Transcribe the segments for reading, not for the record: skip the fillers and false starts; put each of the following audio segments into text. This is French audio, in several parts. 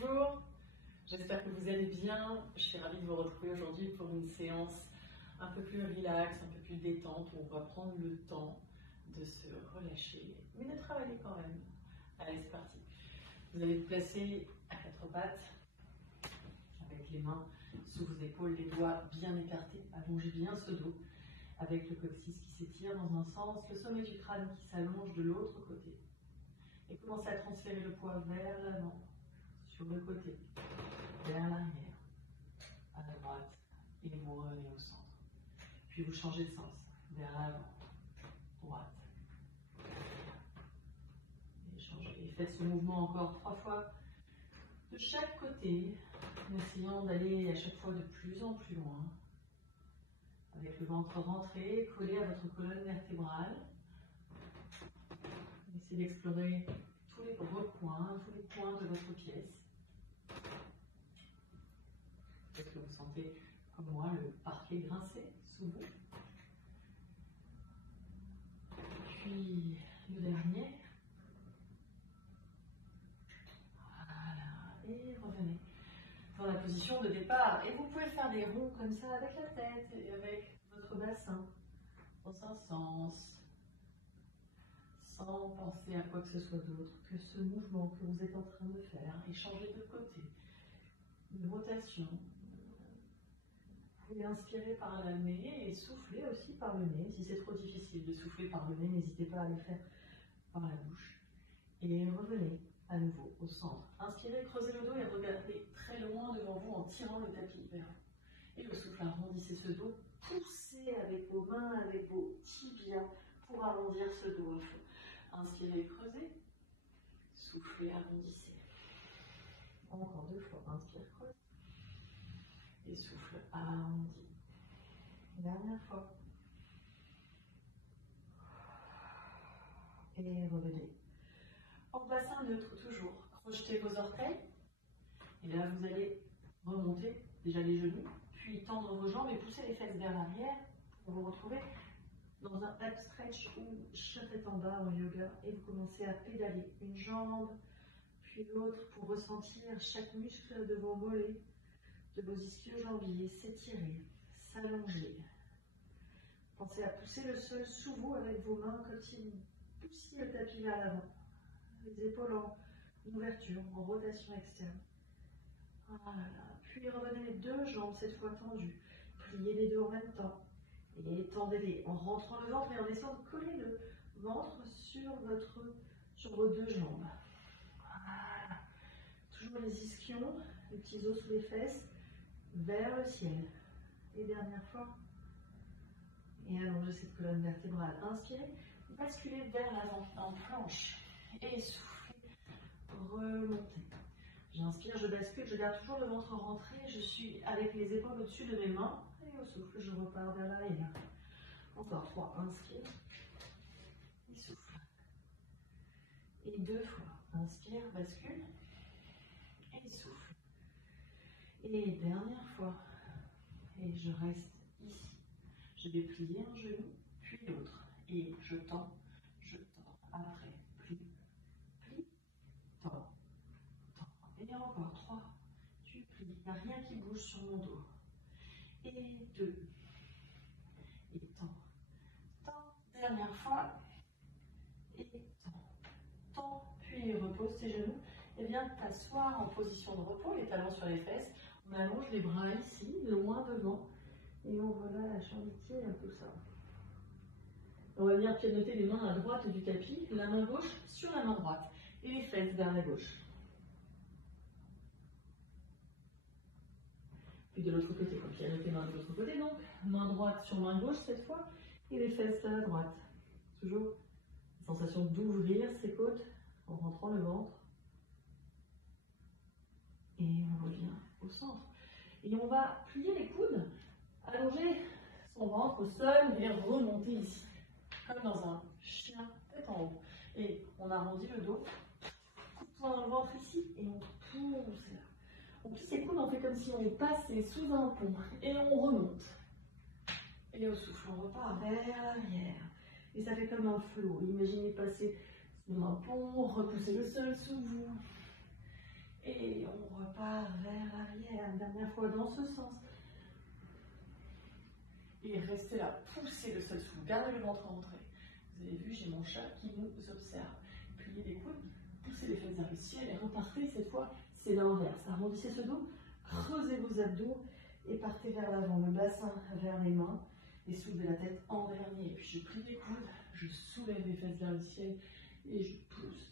Bonjour, j'espère que vous allez bien. Je suis ravie de vous retrouver aujourd'hui pour une séance un peu plus relax, un peu plus détente, où on va prendre le temps de se relâcher, mais de travailler quand même. Allez, c'est parti. Vous allez vous placer à quatre pattes, avec les mains sous vos épaules, les doigts bien écartés, allongez bien ce dos, avec le coccyx qui s'étire dans un sens, le sommet du crâne qui s'allonge de l'autre côté. Et commencez à transférer le poids vers l'avant, sur le côté, vers l'arrière, à la droite, et vous revenez au centre. Puis vous changez de sens, vers l'avant, droite, et changez. Et faites ce mouvement encore 3 fois de chaque côté, en essayant d'aller à chaque fois de plus en plus loin, avec le ventre rentré, collé à votre colonne vertébrale. Essayez d'explorer tous les recoins, tous les coins de votre pièce. Peut-être que vous sentez, comme moi, le parquet grincer sous vous. Puis le dernier. Voilà. Et revenez dans la position de départ. Et vous pouvez faire des ronds comme ça avec la tête et avec votre bassin dans un sens, sans penser à quoi que ce soit d'autre que ce mouvement que vous êtes en train de faire, et changer de côté. Une rotation. Vous pouvez inspirer par le nez et souffler aussi par le nez. Si c'est trop difficile de souffler par le nez, n'hésitez pas à le faire par la bouche. Et revenez à nouveau au centre. Inspirez, creusez le dos et regardez très loin devant vous en tirant le tapis vers vous. Et le souffle, arrondissez ce dos. Poussez avec vos mains, avec vos tibias pour arrondir ce dos à fond. Inspirez, creusez. Soufflez, arrondissez. Encore 2 fois. Inspire, creuse. Et souffle, arrondi. Dernière fois. Et revenez. En bassin neutre, toujours. Crochetez vos orteils. Et là, vous allez remonter déjà les genoux, puis tendre vos jambes et pousser les fesses vers l'arrière pour vous retrouver dans un ab stretch ou chapeau en bas en yoga. Et vous commencez à pédaler une jambe, puis l'autre pour ressentir chaque muscle de vos mollets, de vos ischio-jambiers s'étirer, s'allonger. Pensez à pousser le sol sous vous avec vos mains comme si vous poussiez le tapis vers l'avant. Les épaules en ouverture, en rotation externe. Voilà. Puis revenez les 2 jambes, cette fois tendues. Pliez les 2 en même temps. Et tendez-les en rentrant le ventre et en essayant de coller le ventre sur vos 2 jambes. Voilà. Toujours les ischions, les petits os sous les fesses, vers le ciel. Et dernière fois. Et allongez cette colonne vertébrale. Inspirez, basculez vers l'avant en planche. Et soufflez, remontez. J'inspire, je bascule, je garde toujours le ventre rentré. Je suis avec les épaules au-dessus de mes mains. Et au souffle, je repars vers l'arrière. Encore 3. Inspire. Et souffle. Et 2 fois. Inspire, bascule. Et souffle. Et dernière fois. Et je reste ici. Je vais plier un genou, puis l'autre. Et je tends, je tends. Après, plie, plie, tends, tends. Et encore 3. Tu plies. Il n'y a rien qui bouge sur mon dos. Et 2. Et tends. Tends. Dernière fois. Et tends. Tends. Puis repose tes genoux. Et bien t'asseoir en position de repos, les talons sur les fesses. On allonge les bras ici, loin devant. Et on relâche, on étire tout ça. On va venir pianoter les mains à droite du tapis, la main gauche sur la main droite. Et les fesses vers la gauche. Puis de l'autre côté, comme pianoter main de l'autre côté, donc main droite sur main gauche cette fois, et les fesses vers la droite. Toujours la sensation d'ouvrir ses côtes en rentrant le ventre. Et on revient au centre. Et on va plier les coudes, allonger son ventre au sol et remonter ici, comme dans un chien tête en haut. Et on arrondit le dos, coup de poing dans le ventre ici, et on pousse là. On plie ses coudes, on fait comme si on passait sous un pont, et on remonte. Et au souffle, on repart vers l'arrière. Et ça fait comme un flot. Imaginez passer sous un pont, repousser le sol sous vous. Et on repart vers l'arrière. Une dernière fois dans ce sens. Et restez là. Poussez le sol sous. Gardez le ventre rentré. Vous avez vu, j'ai mon chat qui nous observe. Pliez les coudes. Poussez les fesses vers le ciel et repartez. Cette fois, c'est l'inverse. Arrondissez ce dos. Creusez vos abdos. Et partez vers l'avant. Le bassin vers les mains. Et soulevez la tête en dernier. Et puis je plie les coudes. Je soulève les fesses vers le ciel. Et je pousse.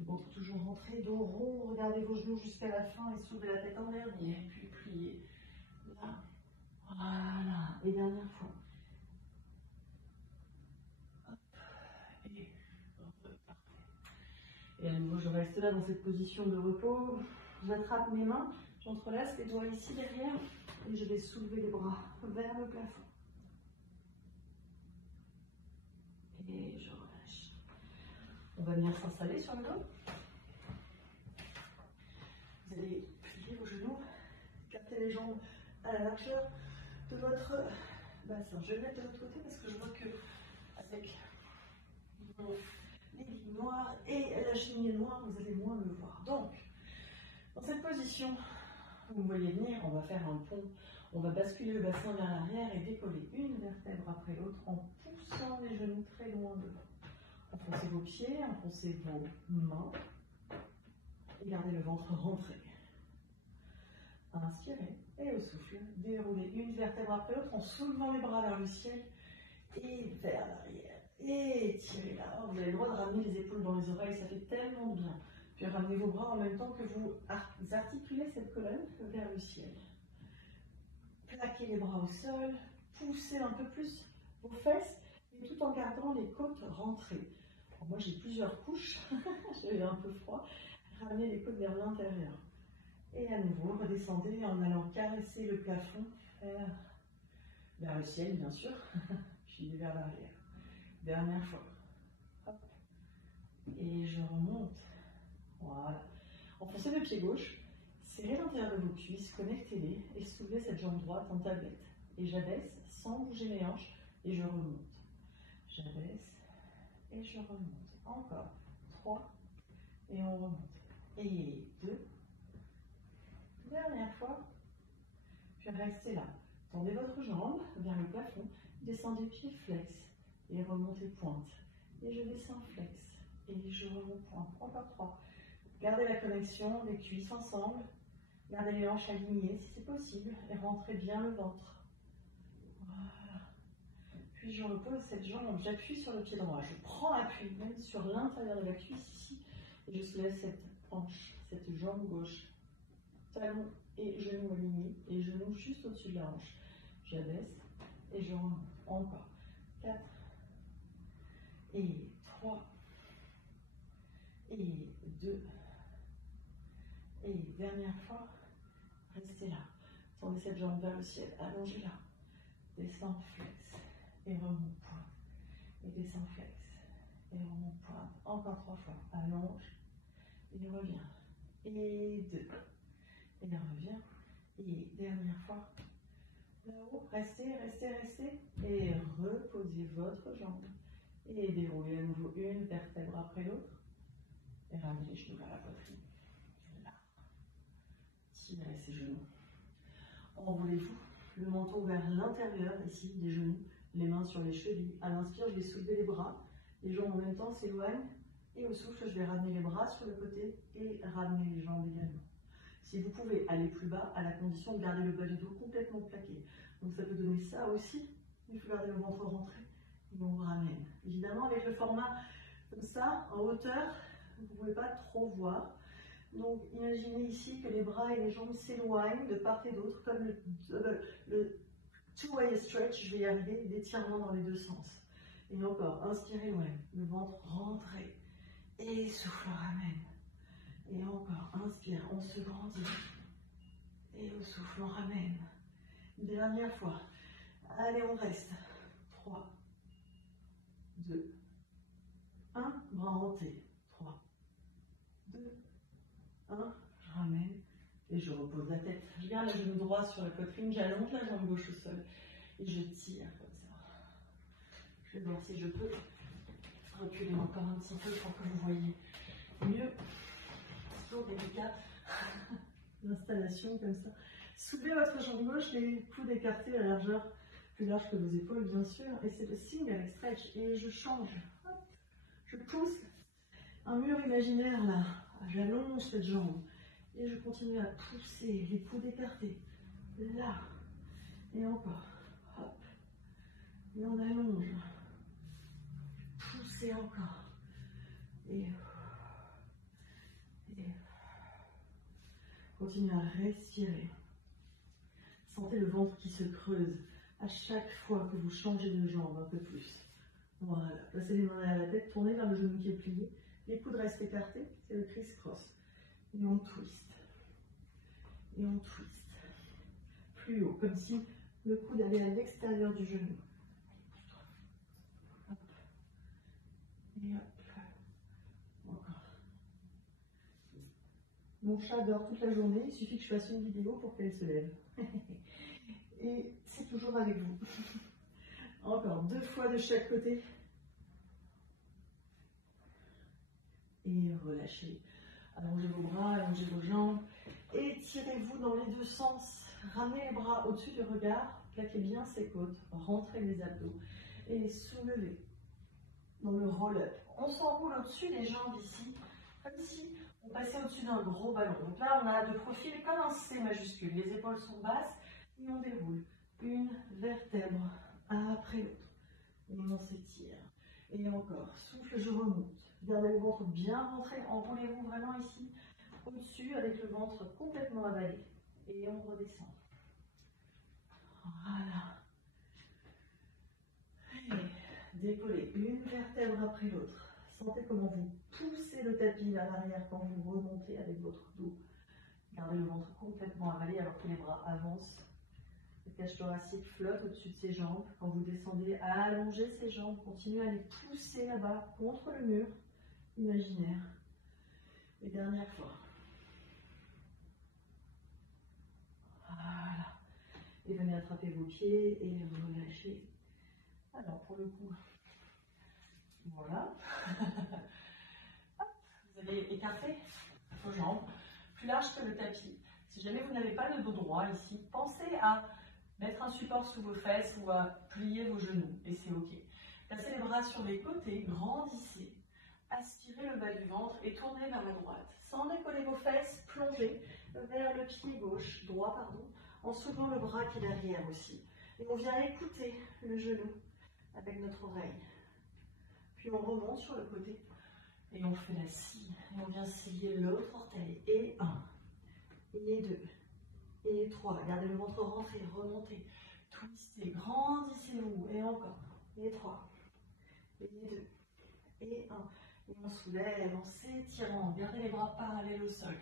Le ventre toujours rentré, dos rond, regardez vos genoux jusqu'à la fin et soulevez la tête en dernier, et puis pliez. Là, voilà, et dernière fois. Hop, et repartez. Et à nouveau, je reste là dans cette position de repos. J'attrape mes mains, j'entrelace les doigts ici derrière, et je vais soulever les bras vers le plafond. Et je relâche. On va venir s'installer sur le dos. Vous allez plier vos genoux, capter les jambes à la largeur de votre bassin. Je vais le mettre de l'autre côté parce que je vois que avec les lignes noires et la cheminée noire, vous allez moins me voir. Donc, dans cette position, vous me voyez venir, on va faire un pont. On va basculer le bassin vers l'arrière et décoller une vertèbre après l'autre en poussant les genoux très loin devant. Enfoncez vos pieds, enfoncez vos mains et gardez le ventre rentré. Inspirez et au souffle, déroulez une vertèbre après l'autre en soulevant les bras vers le ciel et vers l'arrière. Et tirez là. Vous avez le droit de ramener les épaules dans les oreilles, ça fait tellement bien. Puis ramenez vos bras en même temps que vous articulez cette colonne vers le ciel. Plaquez les bras au sol, poussez un peu plus vos fesses, et tout en gardant les côtes rentrées. Alors moi j'ai plusieurs couches, j'avais un peu froid. Ramenez les côtes vers l'intérieur. Et à nouveau, redescendez en allant caresser le plafond vers le ciel, bien sûr, puis vers l'arrière. Dernière fois. Hop. Et je remonte. Voilà. Enfoncez le pied gauche, serrez l'intérieur de vos cuisses, connectez-les et soulevez cette jambe droite en tablette. Et j'abaisse sans bouger mes hanches et je remonte. J'abaisse et je remonte. Encore. 3 et on remonte. Et 2. Dernière fois. Puis restez là. Tendez votre jambe vers le plafond. Descendez pied flex et remontez pointe. Et je descends flex et je remonte pointe. Encore 3. Gardez la connexion, les cuisses ensemble. Gardez les hanches alignées si c'est possible et rentrez bien le ventre. Voilà. Puis je repose cette jambe, j'appuie sur le pied droit. Je prends appui même sur l'intérieur de la cuisse ici et je soulève cette hanche, cette jambe gauche. Talon et genou alignés et genou juste au-dessus de la hanche. J'abaisse et je remonte. Encore. 4 et 3 et 2 et dernière fois. Restez là. Tendez cette jambe vers le ciel. Allongez-la. Descends flex et remonte pointe. Et descends flex et remonte pointe. Encore 3 fois. Allonge et reviens. Et 2. Et revient. Et dernière fois. Là-haut. Restez, restez, restez. Et reposez votre jambe. Et déroulez à nouveau une vertèbre après l'autre. Et ramenez les genoux vers la poitrine. Là. Tirez ces genoux. Enroulez-vous. Le menton vers l'intérieur, ici, des genoux. Les mains sur les chevilles. À l'inspire, je vais soulever les bras. Les jambes en même temps s'éloignent. Et au souffle, je vais ramener les bras sur le côté et ramener les jambes également. Si vous pouvez aller plus bas, à la condition de garder le bas du dos complètement plaqué. Donc ça peut donner ça aussi. Il faut garder le ventre rentré. Et on ramène. Évidemment, avec le format comme ça, en hauteur, vous ne pouvez pas trop voir. Donc imaginez ici que les bras et les jambes s'éloignent de part et d'autre, comme le two-way stretch, je vais y arriver, l'étirement dans les deux sens. Et encore, inspirez loin, le ventre rentré. Et souffle, ramène. Et encore, inspire, on se grandit. Et au souffle, on ramène. Dernière fois. Allez, on reste. 3, 2, 1. Bras hantés. 3, 2, 1. Je ramène. Et je repose la tête. Je garde le genou droit sur la poitrine. J'allonge la jambe gauche au sol. Et je tire comme ça. Je vais voir si je peux reculer encore un petit peu pour que vous voyez mieux. C'est toujours délicat L'installation comme ça. Soulevez votre jambe gauche, les coudes écartés à la largeur plus large que vos épaules, bien sûr. Et c'est le signe avec stretch. Et je change. Hop. Je pousse un mur imaginaire là. J'allonge cette jambe. Et je continue à pousser les coudes écartés. Là. Et encore. Hop. Et on allonge. Poussez encore. Et continuez à respirer. Sentez le ventre qui se creuse à chaque fois que vous changez de jambe un peu plus. Voilà. Placez les mains derrière la tête, tournez vers le genou qui est plié. Les coudes restent écartés, c'est le criss-cross. Et on twist. Et on twist. Plus haut, comme si le coude allait à l'extérieur du genou. Hop. Et hop. Encore. Mon chat dort toute la journée, il suffit que je fasse une vidéo pour qu'elle se lève. Et c'est toujours avec vous. Encore 2 fois de chaque côté. Et relâchez. Allongez vos bras, allongez vos jambes. Étirez-vous dans les 2 sens. Ramenez les bras au-dessus du regard. Plaquez bien ses côtes. Rentrez les abdos. Et soulevez dans le roll-up. On s'enroule au-dessus des jambes ici. Comme si on passait au-dessus d'un gros ballon. Donc là, on a de profil comme un C majuscule. Les épaules sont basses et on déroule une vertèbre après l'autre. Et on s'étire. Et encore. Souffle, je remonte. Gardez le ventre bien rentré. Enroulez-vous vraiment ici, au-dessus, avec le ventre complètement avalé. Et on redescend. Voilà. Et décollez une vertèbre après l'autre. Sentez comment vous poussez le tapis vers l'arrière quand vous remontez avec votre dos. Gardez le ventre complètement avalé alors que les bras avancent. Le cage thoracique flotte au-dessus de ses jambes. Quand vous descendez, allongez ses jambes. Continuez à les pousser là-bas contre le mur imaginaire. Et dernière fois. Voilà. Et venez attraper vos pieds et les relâcher. Alors pour le coup, voilà. Vous allez écarter vos jambes plus larges que le tapis. Si jamais vous n'avez pas le dos droit ici, pensez à mettre un support sous vos fesses ou à plier vos genoux et c'est ok. Placez les bras sur les côtés, grandissez. Aspirez le bas du ventre et tournez vers la droite. Sans décoller vos fesses, plongez vers le pied gauche, droit pardon, en soulevant le bras qui est derrière aussi. Et on vient écouter le genou avec notre oreille. Puis on remonte sur le côté et on fait la scie. Et on vient scier l'autre orteil. Et 1, et 2, et 3. Gardez le ventre rentré, remontez, twistez, grandissez-vous. Et encore, et 3, et 2, et 1. Et on soulève en s'étirant. Gardez les bras parallèles au sol.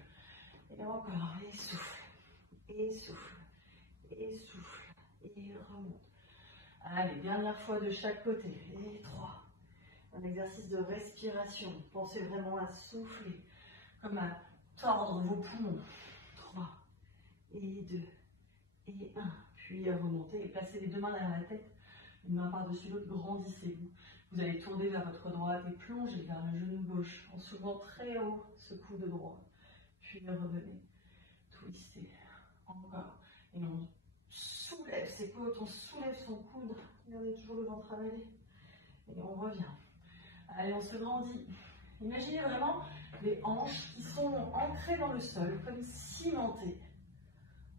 Et encore, et souffle, et souffle, et souffle, et remonte. Allez, dernière fois de chaque côté. Et 3. Un exercice de respiration. Pensez vraiment à souffler, comme à tordre vos poumons. 3, et 2, et 1. Puis remontez et placez les 2 mains derrière la tête. Une main par-dessus l'autre, grandissez-vous. Vous allez tourner vers votre droite et plonger vers le genou gauche en soulevant très haut ce coude droit. Puis revenez, twistez, encore. Et on soulève ses côtes, on soulève son coude. Gardez toujours le ventre avalé. Et on revient. Allez, on se grandit. Imaginez vraiment les hanches qui sont ancrées dans le sol, comme cimentées.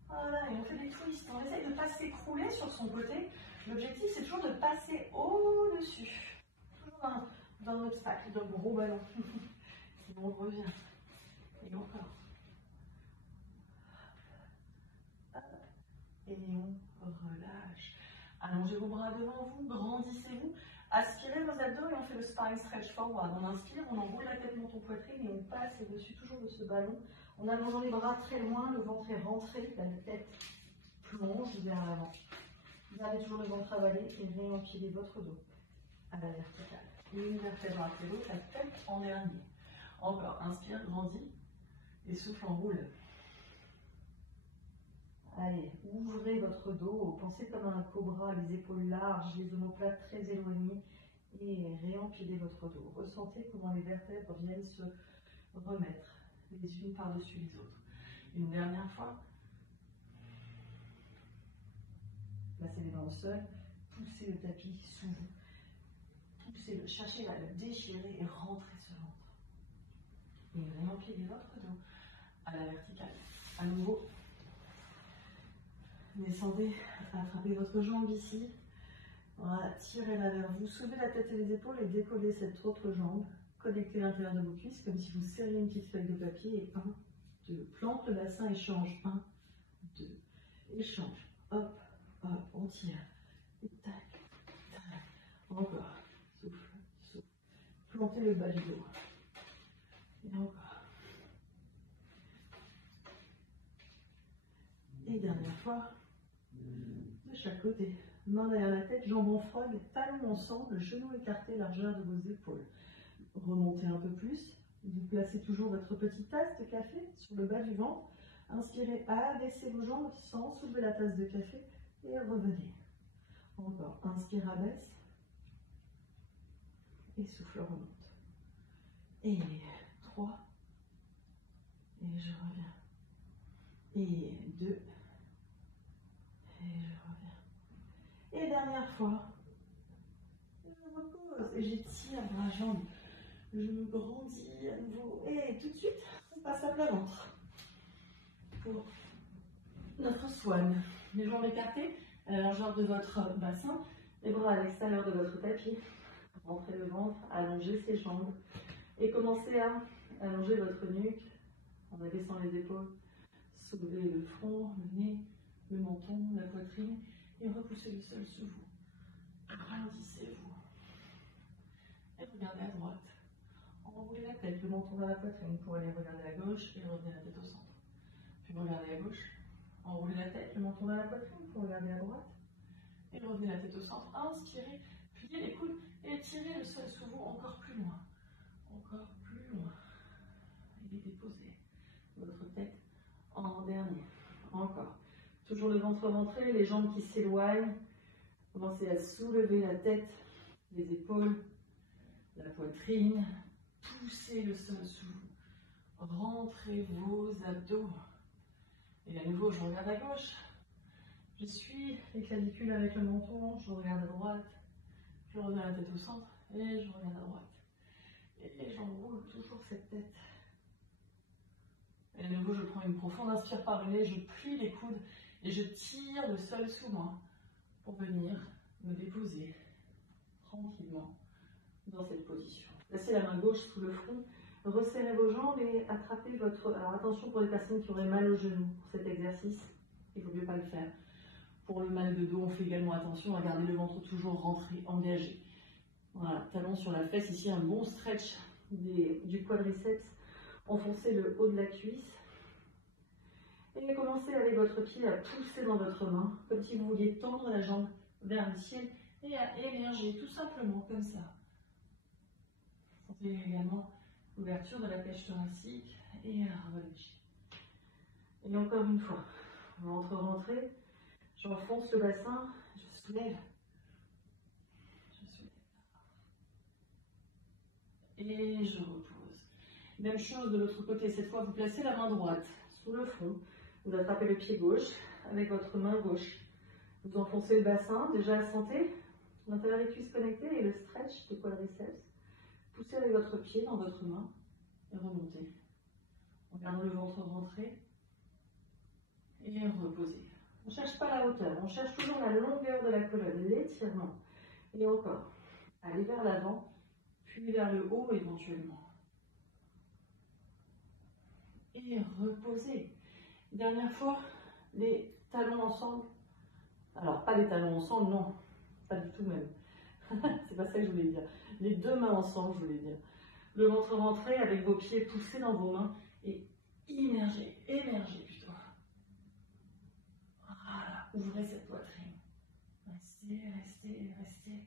Voilà, et on fait des twists. On essaye de ne pas s'écrouler sur son côté. L'objectif, c'est toujours de passer au-dessus. Toujours dans notre sac, dans le gros ballon. Et on revient. Et encore. Et on relâche. Allongez vos bras devant vous, grandissez-vous. Aspirez vos abdos et on fait le spine stretch forward. On inspire, on enroule la tête, menton, poitrine et on passe au-dessus toujours de ce ballon. En allongeant les bras très loin, le ventre est rentré, la tête plonge vers l'avant. Gardez toujours le ventre avalé et réempilez votre dos à la verticale. Une vertèbre après l'autre, la tête en dernier. Encore, inspire, grandis et souffle, enroule. Allez, ouvrez votre dos, pensez comme un cobra, les épaules larges, les omoplates très éloignées et réempilez votre dos. Ressentez comment les vertèbres viennent se remettre les unes par-dessus les autres. Une dernière fois. Placez les mains au sol. Poussez le tapis sous vous. Poussez-le. Cherchez à le déchirer et rentrer ce ventre. Et vraiment pliez votre dos à la verticale. À nouveau, descendez, attrapez votre jambe ici. Voilà, tirez-la vers vous. Soulevez la tête et les épaules et décollez cette autre jambe. Connectez l'intérieur de vos cuisses comme si vous serriez une petite feuille de papier. Et 1, 2. Plante le bassin, échange. 1, 2. Échange. Hop, hop, on tire. Et tac, tac. Encore. Souffle, souffle. Plantez le bas du dos. Et encore. Et dernière fois. De chaque côté. Main derrière la tête, jambes en frog, talons ensemble, genoux écartés, largeur de vos épaules. Remontez un peu plus. Vous placez toujours votre petite tasse de café sur le bas du ventre. Inspirez, abaissez vos jambes sans soulever la tasse de café et revenez. Encore. Inspire, abaisse. Et souffle, remonte. Et 3. Et je reviens. Et 2. Et je reviens. Et dernière fois. Je repose et j'étire ma jambe. Je me grandis à nouveau. Et tout de suite, on passe à plat ventre. Pour notre swan. Les jambes écartées à la largeur de votre bassin. Les bras à l'extérieur de votre tapis. Rentrez le ventre, allongez ses jambes. Et commencez à allonger votre nuque en abaissant les épaules. Soulevez le front, le nez, le menton, la poitrine. Et repoussez le sol sous vous. Grandissez-vous. Et regardez à droite. Enroulez la tête, le menton vers la poitrine pour aller regarder à gauche et revenir la tête au centre. Puis regardez à gauche. Enroulez la tête, le menton vers la poitrine pour regarder à droite. Et revenez la tête au centre. Inspirez, pliez les coudes et tirez le sol sous vous encore plus loin. Encore plus loin. Et déposez votre tête en dernier. Encore. Toujours le ventre rentré, les jambes qui s'éloignent. Commencez à soulever la tête, les épaules, la poitrine. Poussez le sol sous vous. Rentrez vos abdos. Et à nouveau, je regarde à gauche. Je suis les clavicules avec le menton. Je regarde à droite. Je reviens la tête au centre. Et je regarde à droite. Et j'enroule toujours cette tête. Et à nouveau, je prends une profonde inspire par le nez. Je plie les coudes. Et je tire le sol sous moi pour venir me déposer tranquillement dans cette position. Placez la main gauche sous le front, resserrez vos jambes et attrapez votre... Alors attention pour les personnes qui auraient mal aux genoux pour cet exercice, il ne vaut mieux pas le faire. Pour le mal de dos, on fait également attention à garder le ventre toujours rentré, engagé. Voilà, talon sur la fesse, ici un bon stretch du quadriceps. Enfoncez le haut de la cuisse. Et commencez avec votre pied à pousser dans votre main, comme si vous vouliez tendre la jambe vers le ciel et à émerger tout simplement comme ça. Sentez également l'ouverture de la cage thoracique et à relâcher. Et encore une fois, ventre rentré, j'enfonce le bassin, je soulève. Je soulève. Et je repose. Même chose de l'autre côté, cette fois vous placez la main droite sous le front. Vous attrapez le pied gauche avec votre main gauche. Vous enfoncez le bassin, déjà sentez l'intérieur des cuisses connectées et le stretch des quadriceps. Poussez avec votre pied dans votre main et remontez. En gardant le ventre rentré et reposez. On ne cherche pas la hauteur, on cherche toujours la longueur de la colonne, l'étirement. Et encore, allez vers l'avant, puis vers le haut éventuellement. Et reposez. Dernière fois, les talons ensemble. Alors, pas les talons ensemble, non. Pas du tout même. C'est pas ça que je voulais dire. Les deux mains ensemble, je voulais dire. Le ventre rentré avec vos pieds poussés dans vos mains et émergez plutôt. Voilà, ouvrez cette poitrine. Restez, restez, restez.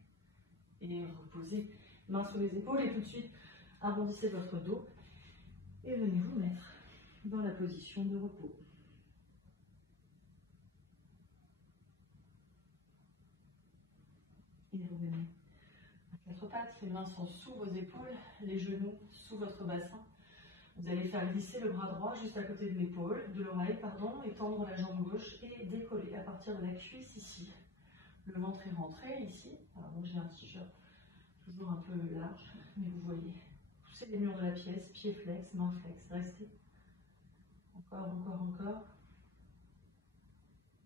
Et reposez. Mains sous les épaules et tout de suite, arrondissez votre dos et venez vous mettre dans la position de repos. Et revenez à quatre pattes, les mains sont sous vos épaules, les genoux sous votre bassin. Vous allez faire glisser le bras droit juste à côté de l'épaule, de l'oreille, pardon, et tendre la jambe gauche et décoller à partir de la cuisse ici. Le ventre est rentré ici. Alors bon, j'ai un t-shirt toujours un peu large, mais vous voyez. Poussez les murs de la pièce, pied flex, main flex. Restez. Encore, encore, encore.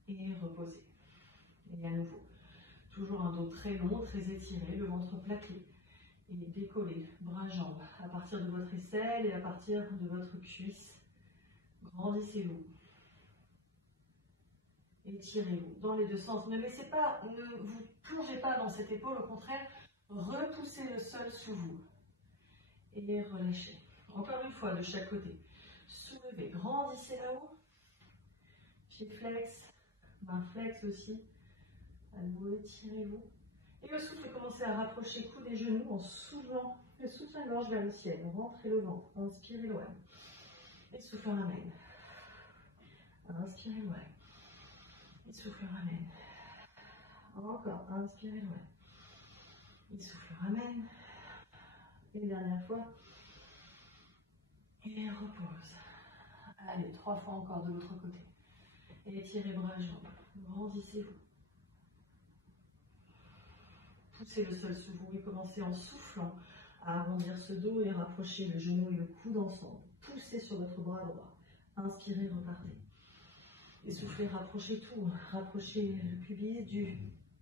Et reposez. Et à nouveau. Toujours un dos très long, très étiré, le ventre plaqué. Et décollez, bras, jambes, à partir de votre aisselle et à partir de votre cuisse. Grandissez-vous. Étirez-vous dans les deux sens. Ne laissez pas, ne vous plongez pas dans cette épaule, au contraire, repoussez le sol sous vous. Et relâchez. Encore une fois, de chaque côté. Soulevez, grandissez là-haut. Pied flex, main flex aussi. À nouveau, étirez-vous. Et le souffle, commencez à rapprocher coudes et genoux en soulevant le soutien-gorge vers le ciel. Rentrez le ventre. Inspirez loin. Et souffle ramène. Inspirez loin. Et souffle ramène. Encore. Inspirez loin. Et souffle ramène. Une dernière fois. Et repose. Allez, 3 fois encore de l'autre côté. Et étirez bras et jambes. Grandissez-vous. Poussez le sol sous vous et commencez en soufflant à arrondir ce dos et rapprocher le genou et le coude ensemble. Poussez sur votre bras droit. Inspirez, repartez. Et soufflez, rapprochez tout. Rapprochez le pubis du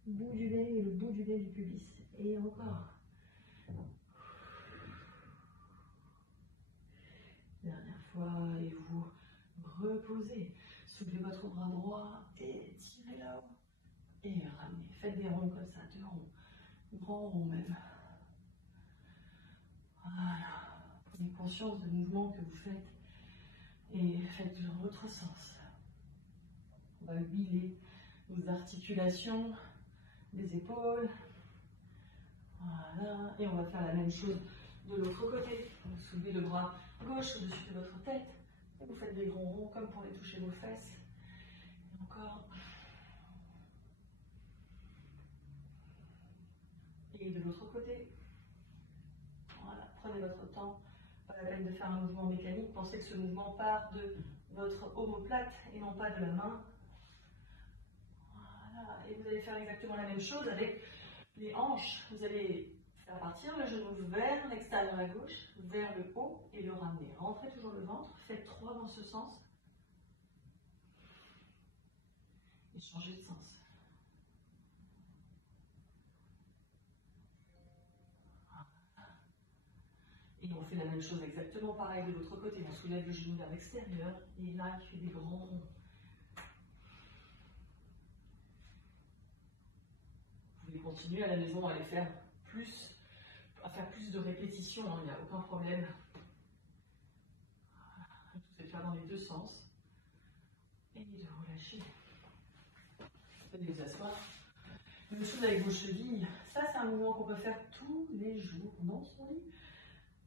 bout du nez et le bout du nez du pubis. Et encore. Dernière fois, et vous reposez. Soulevez votre bras droit et tirez là-haut. Et ramenez. Faites des ronds comme ça, 2 ronds. Grand rond même. Voilà. Prenez conscience du mouvement que vous faites et faites-le dans l'autre sens. On va huiler vos articulations, les épaules. Voilà. Et on va faire la même chose de l'autre côté. Vous soulevez le bras gauche au-dessus de votre tête. Et vous faites des grands ronds comme pour aller toucher vos fesses. Et encore. Et de l'autre côté. Voilà, prenez votre temps. Pas la peine de faire un mouvement mécanique. Pensez que ce mouvement part de votre omoplate et non pas de la main. Voilà, et vous allez faire exactement la même chose avec les hanches. Vous allez faire partir le genou vers l'extérieur à gauche, vers le haut et le ramener. Rentrez toujours le ventre. Faites 3 dans ce sens. Et changez de sens. Et on fait la même chose exactement pareil de l'autre côté. On soulève le genou vers l'extérieur et là, il fait des grands ronds. Vous pouvez continuer à la maison à faire plus de répétitions, hein, il n'y a aucun problème. Voilà. Vous pouvez faire dans les deux sens. Et de relâcher. Vous allez vous asseoir. Même chose avec vos chevilles. Ça, c'est un mouvement qu'on peut faire tous les jours dans son lit.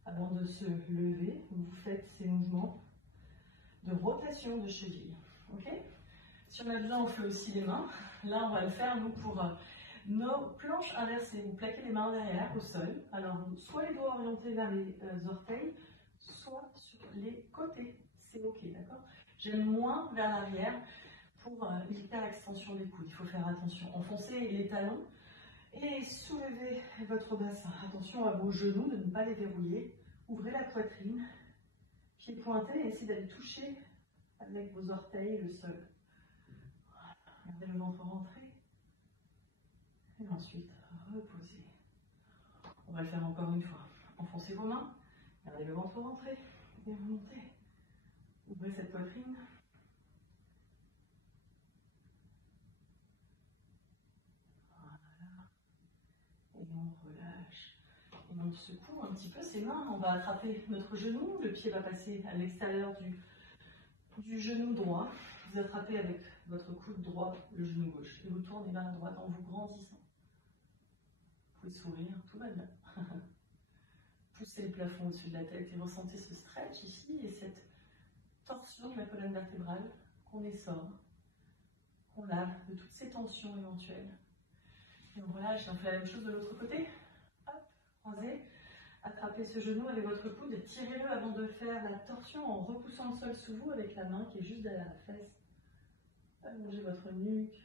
Avant de se lever, vous faites ces mouvements de rotation de cheville. Okay, si on a besoin, on fait aussi les mains. Là, on va le faire, nous, pour nos planches inversées. Vous plaquez les mains derrière, au sol. Alors, soit les doigts orientés vers les orteils, soit sur les côtés. C'est OK, d'accord? J'aime moins vers l'arrière pour l'hyperextension des coudes. Il faut faire attention. Enfoncez les talons. Et soulevez votre bassin. Attention à vos genoux, de ne pas les verrouiller. Ouvrez la poitrine, pieds pointés et essayez d'aller toucher avec vos orteils le sol. Voilà. Gardez le ventre rentré. Et ensuite, reposez. On va le faire encore une fois. Enfoncez vos mains, gardez le ventre rentré et remontez. Ouvrez cette poitrine. Et on relâche. Et on secoue un petit peu ses mains. On va attraper notre genou. Le pied va passer à l'extérieur du genou droit. Vous attrapez avec votre coude droit le genou gauche. Et vous tournez vers la droite en vous grandissant. Vous pouvez sourire, tout va bien. Poussez le plafond au-dessus de la tête et ressentez ce stretch ici et cette torsion de la colonne vertébrale qu'on essore, qu'on lave de toutes ces tensions éventuelles. Et on relâche, on fait la même chose de l'autre côté. Hop, croisez. Attrapez ce genou avec votre coude, tirez-le avant de faire la torsion en repoussant le sol sous vous avec la main qui est juste derrière la fesse. Allongez votre nuque.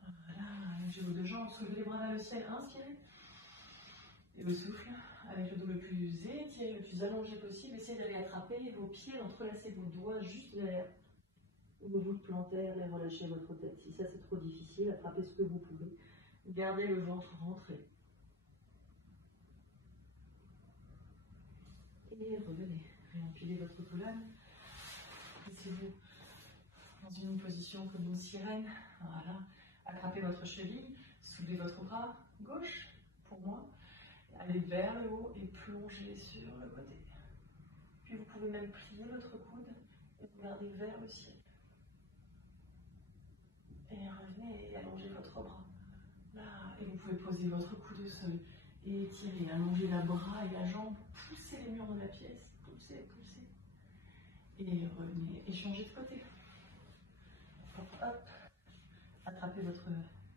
Voilà, allongez vos deux jambes, soulevez les bras vers le ciel, inspirez. Et le souffle, avec le dos le plus étiré, le plus allongé possible, essayez d'aller attraper vos pieds, entrelacer vos doigts juste derrière vos voûtes plantaires et relâchez votre tête. Si ça c'est trop difficile, attrapez ce que vous pouvez. Gardez le ventre rentré. Et revenez. Réempilez votre colonne. Laissez-vous dans une position comme une sirène. Voilà. Attrapez votre cheville. Soulevez votre bras gauche pour moi. Allez vers le haut et plongez sur le côté. Puis vous pouvez même plier votre coude et regarder vers le ciel. Et revenez et allongez votre bras. Là, et vous pouvez poser votre coude au sol et étirer, allonger la bras et la jambe, poussez les murs de la pièce, poussez, poussez. Et revenez et changez de côté. Hop, attrapez votre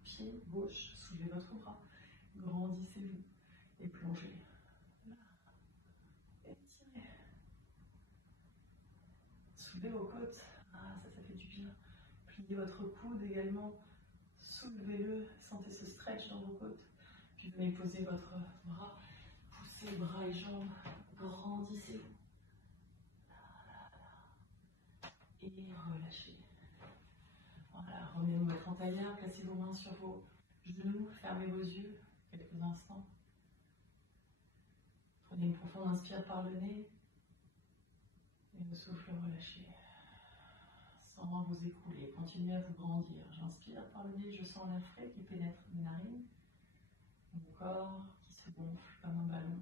pied gauche, soulevez votre bras, grandissez-vous et plongez. Là, étirez. Soulevez vos côtes, ah ça fait du bien. Pliez votre coude également. Soulevez-le, sentez ce stretch dans vos côtes. Puis venez poser votre bras, poussez bras et jambes, grandissez-vous. Et relâchez. Voilà, revenez vous mettre en tailleur, placez vos mains sur vos genoux, fermez vos yeux quelques instants. Prenez une profonde inspire par le nez et le souffle relâchez. Sans vous écrouler, continuez à vous grandir. J'inspire par le nez, je sens l'air frais qui pénètre mes narines, mon corps qui se gonfle comme un ballon,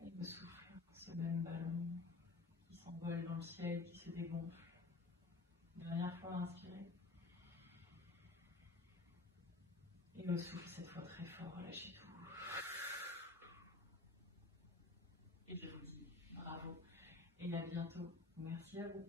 et le souffle, ce même ballon qui s'envole dans le ciel, qui se dégonfle. Dernière fois, inspirez. Et le souffle, cette fois très fort, relâchez tout. Et je vous dis bravo et à bientôt. Merci à vous.